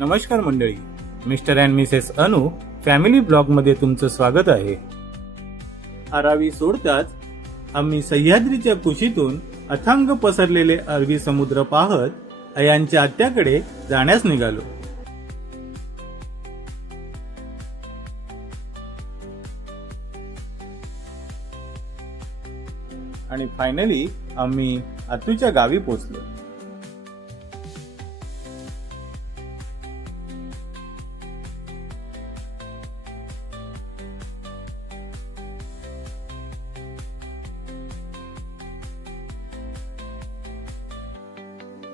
नमस्कार मंडळी, mister and Mrs अनु फॅमिली ब्लॉगमध्ये तुमचं स्वागत आहे. अरावी सोडताच आम्ही सह्याद्रीच्या कुशीतून अथांग पसरलेले अरबी समुद्र पाहत अयांच्या आत्याकडे जाण्यास निघालो. आणि फायनली आम्ही आतूच्या गावी पोहोचलो.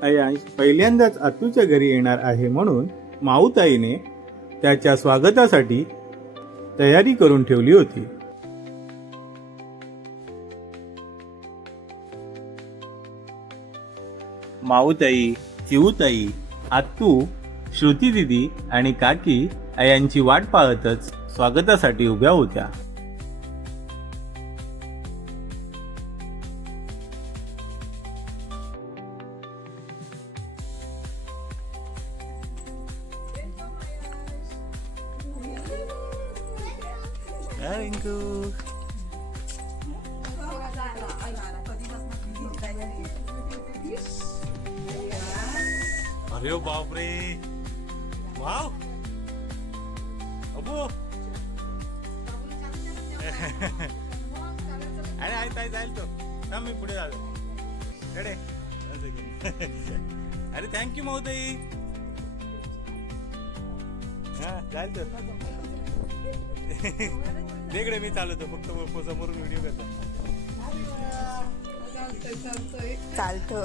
अयांश पहिल्यांदाच आतूच्या घरी येणार आहे म्हणून माऊताईने त्याच्या स्वागतासाठी तयारी करून ठेवली होती. माऊताई, चिऊताई, आत्तू, श्रुती दिदी आणि काकी अयांची वाट पाहतच स्वागतासाठी उभ्या होत्या. अरे बापरे, वाव अबो अरे आई ताई जाईल तो थांब मी पुढे जातो कडे. अरे थँक्यू माऊताई. हा जाईल तो तिकडे मी चालवतो फक्त समोरून व्हिडिओ करतो. चालतो.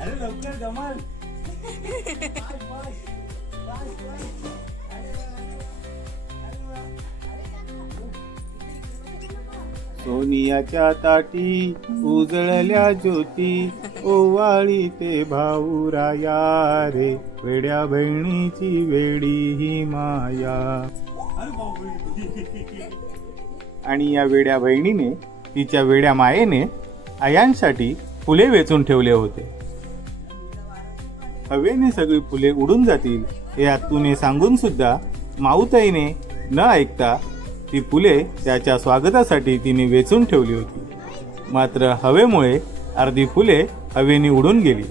अरे लवकर जमाल. सोनियाच्या ताटी उजळल्या ज्योती ओवाळी ते भाऊराया रे वेड्या बहिणीची वेडी ही माया. आणि या वेड्या बहिणीने तिच्या वेड्या मायेने अयांसाठी फुले वेचून ठेवले होते. हवेने सगळी फुले उडून जातील हे आत्तूने सांगून सुद्धा माऊताईने न ऐकता ती फुले त्याच्या स्वागतासाठी तिने वेचून ठेवली होती. मात्र हवेमुळे अर्धी फुले हवेने उडून गेली.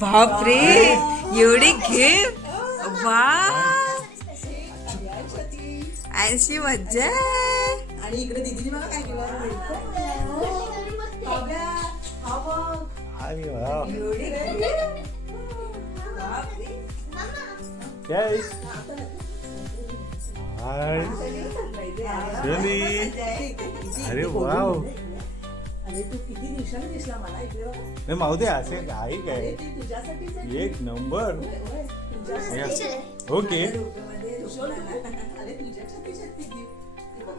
बापरे, एवढी गिफ्ट. वा, ऐशी मज्जा. आणि इकडे दीदीने मला काय केलं, अरे वाव. अरे तू किती दिवसांनी दिसला मला इकडे. नाही माऊते असे काही काय ती तुझ्यासाठीच एक नंबर. तुझ्यासाठी ओके. अरे तुझ्यासाठीच ती गिफ्ट.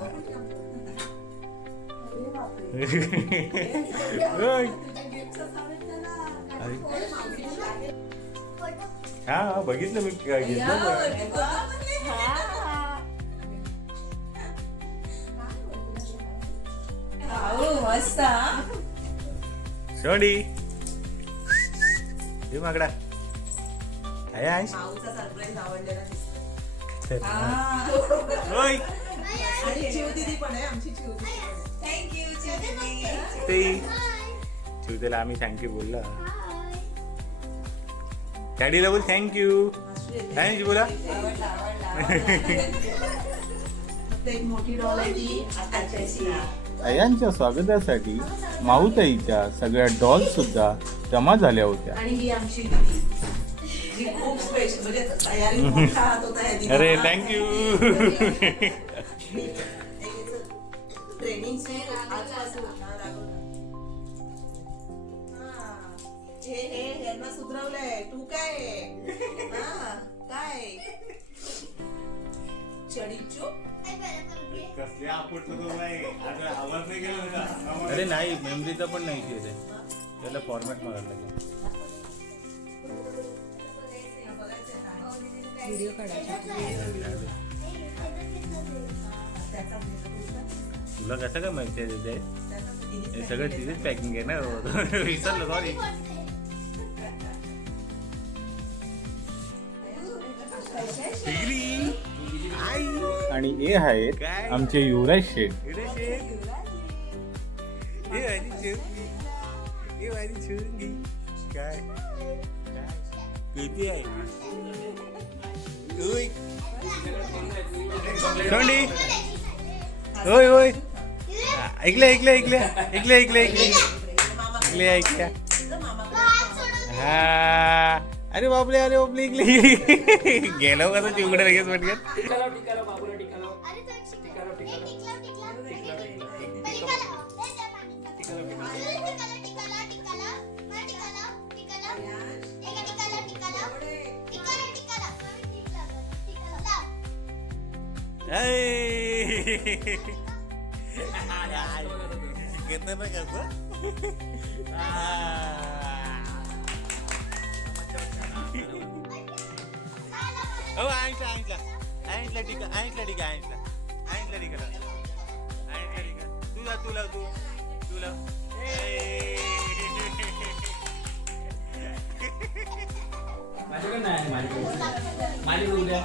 अरे बापरे. हा बघितलं मी घेतलं. मस्त. सोडी हे मागडा काय आहे. माऊचा सरप्राईज आवडलेला दिसतो. ओय आणि चिव दीदी पण आहे, आमची चिव दीदी. थँक्यू चिव दीदी. ते चिवतेला आम्ही थँक्यू बोलला. डॅडीला बोल थँक्यू. थँक्यू बोला. एक मोठी डॉल आहे ती आताची. अयांच्या स्वागतासाठी माऊताईच्या सगळ्या डॉल्स सुद्धा जमा झाल्या होत्या. आणि ही आमची दीदी. जी खूप स्पेशल म्हणजे तयारी मोठा हात होता ह्यानी. अरे थँक्यू. ट्रेनिंग आजपासून हे यांना सुधरवलंय तू काय काय चढीचू अरे नाही मेमरीचा पण नाही आहे त्याला फॉर्मॅट मारायला लागेल. व्हिडिओ काढायचा. तुला कसं काय माहिती आहे तिथे हे सगळं तिथेच पॅकिंग आहे ना. विसरलं सॉरी. आणि हे आहेत आमचे युवराज शेठ. काय किती आहे सोंडी. होय होय ऐकल्या ऐकल्या ऐकल्या ऐकल्या ऐकल्या ऐकल्या ऐकल्या. हा अरे बापले अरे बापले ऐकले. गेलो कसं चिवकडे लगेच म्हटलं. घेतलं ना कसं. हो ऐंशला ऐंशला ऐंशला टिका ऐंशला टिका ऐंशला ऐंशला टिका ऐंशला टिका. तुला तुला तू तुला माझ्याकडे नाही माझ्याकडे उद्या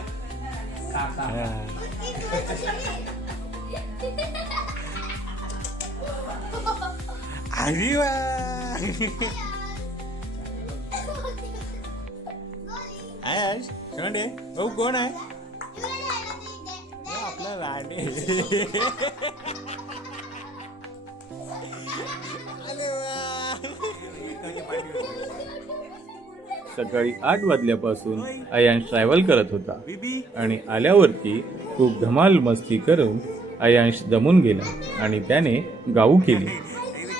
अरे वा. आयश सोंडे भाऊ कोण आहे. आपला राणे. सकाळी 8 वाजल्यापासून अयांश ट्रॅव्हल करत होता आणि आल्यावरती खूप धमाल मस्ती करून अयांश दमून गेला आणि त्याने गाऊ केली.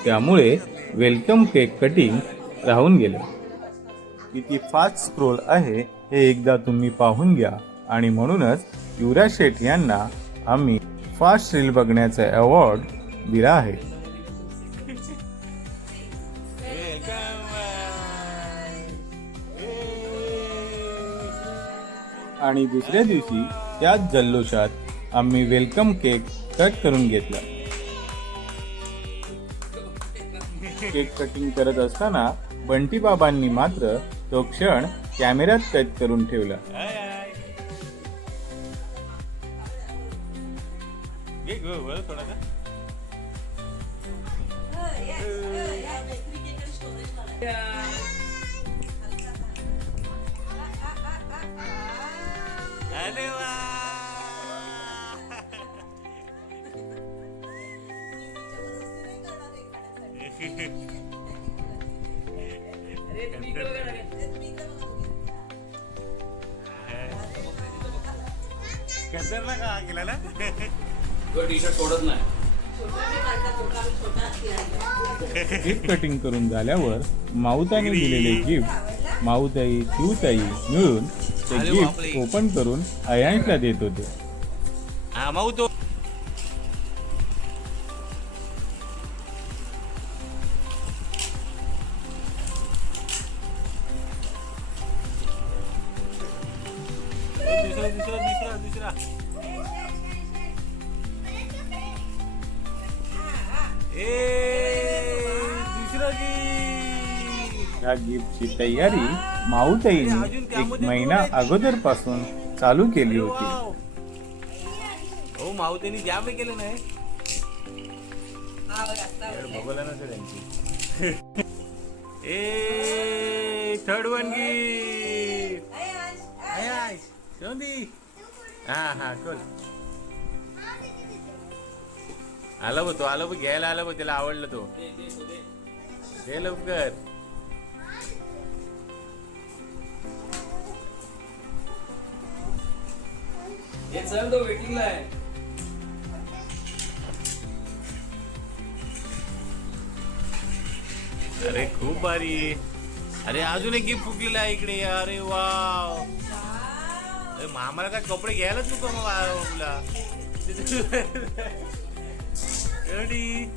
त्यामुळे वेलकम केक कटिंग राहून गेलं. किती फास्ट स्क्रोल आहे हे एकदा तुम्ही पाहून घ्या. आणि म्हणूनच युवराज शेठ यांना आम्ही फास्ट रील बघण्याचा अवॉर्ड दिला आहे. आणि दुसऱ्या दिवशी त्याच जल्लोषात आम्ही वेलकम केक कट करून घेतला. केक कटिंग करत असताना बंटी बाबांनी मात्र तो क्षण कॅमेऱ्यात कैद करून ठेवला. टी-शर्ट सोडत नाही. केक कटिंग करून झाल्यावर माऊताने दिलेले गिफ्ट माऊताई शिवताई मिळून ते गिफ्ट ओपन करून अयांशला देत होते. या गिफ्टची तयारी माऊताईने 1 महिना अगोदरपासून चालू केली होती. हो माऊतीने जाम केलं नाही. बघायला नसेल त्यांची. ए थर्ड वन गिफ्ट. हा चल आला बघ तो आला बघ घ्यायला आला बघ त्याला आवडलं तो. दे लवकर. हे चल तो वेटिंगला आहे. अरे खूप भारी. अरे अजून एक गिफ्ट फुटलेलं आहे इकडे. अरे वाव. अरे आम्हाला काय कपडे घ्यायलाच नको मग बाबूला. रेडी.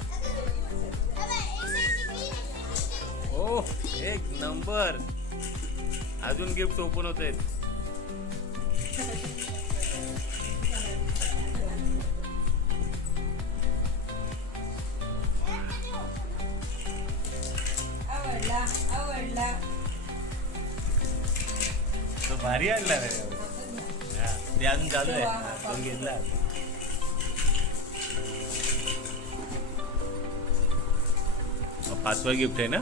ओ एक नंबर. अजून गिफ्ट ओपन होत आहेत. आवडला आवडला. तो भारी आणला रे. हा, ते अजून चालू आहे. तो घेतला. पाचवा गिफ्ट आहे ना.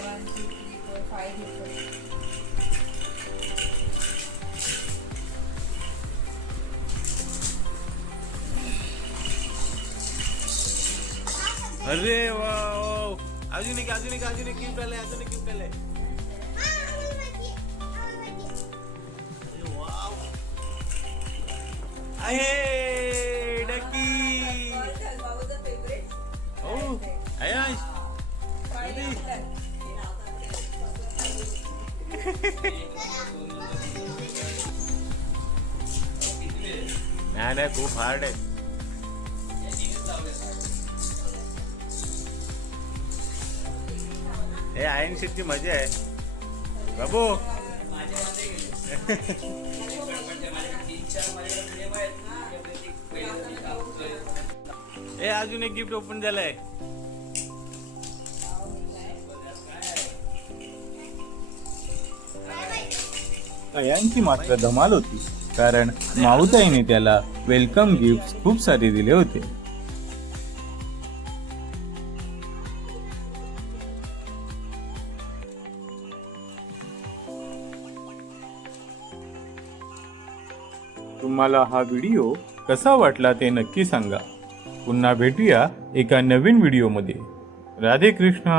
1 2 3 4 5 गिफ्ट. अरे वा. अजून एक गिफ्ट आलंय. अजून एक गिफ्ट आलंय. अरे वाव. आहे डकी. बाबूचा फेवरेट. हो आयाश. नाही खूप हार्ड आहे. हे आयन शीटची मजा आहे बाबू. हे अजून एक गिफ्ट ओपन झालंय. अयांची मात्र धमाल होती, कारण माऊताईने त्याला वेलकम गिफ्ट खूप सारे दिले होते. तुम्हाला हा व्हिडिओ कसा वाटला ते नक्की सांगा. पुन्हा भेटूया एका नवीन व्हिडिओमध्ये. राधे कृष्ण.